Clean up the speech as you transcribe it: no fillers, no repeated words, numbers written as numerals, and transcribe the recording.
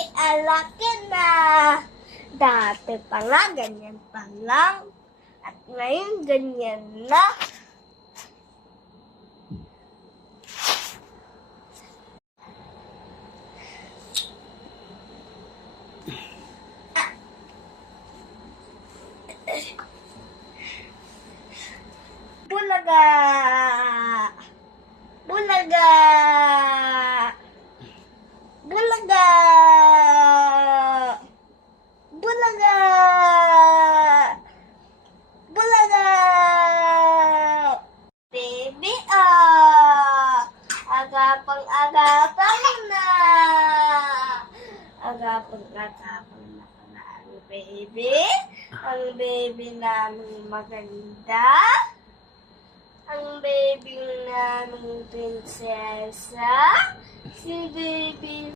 alaki na. Dati pa nga, ganyan pa lang. At ngayon, ganyan na. Bulaga! Bulaga! Bulaga! Bulaga! Bulaga! Baby, agapang-agapang na. Agapang-agapang na pala ang baby. Ang baby namin maganda. Ang baby namin prinsesa. Si baby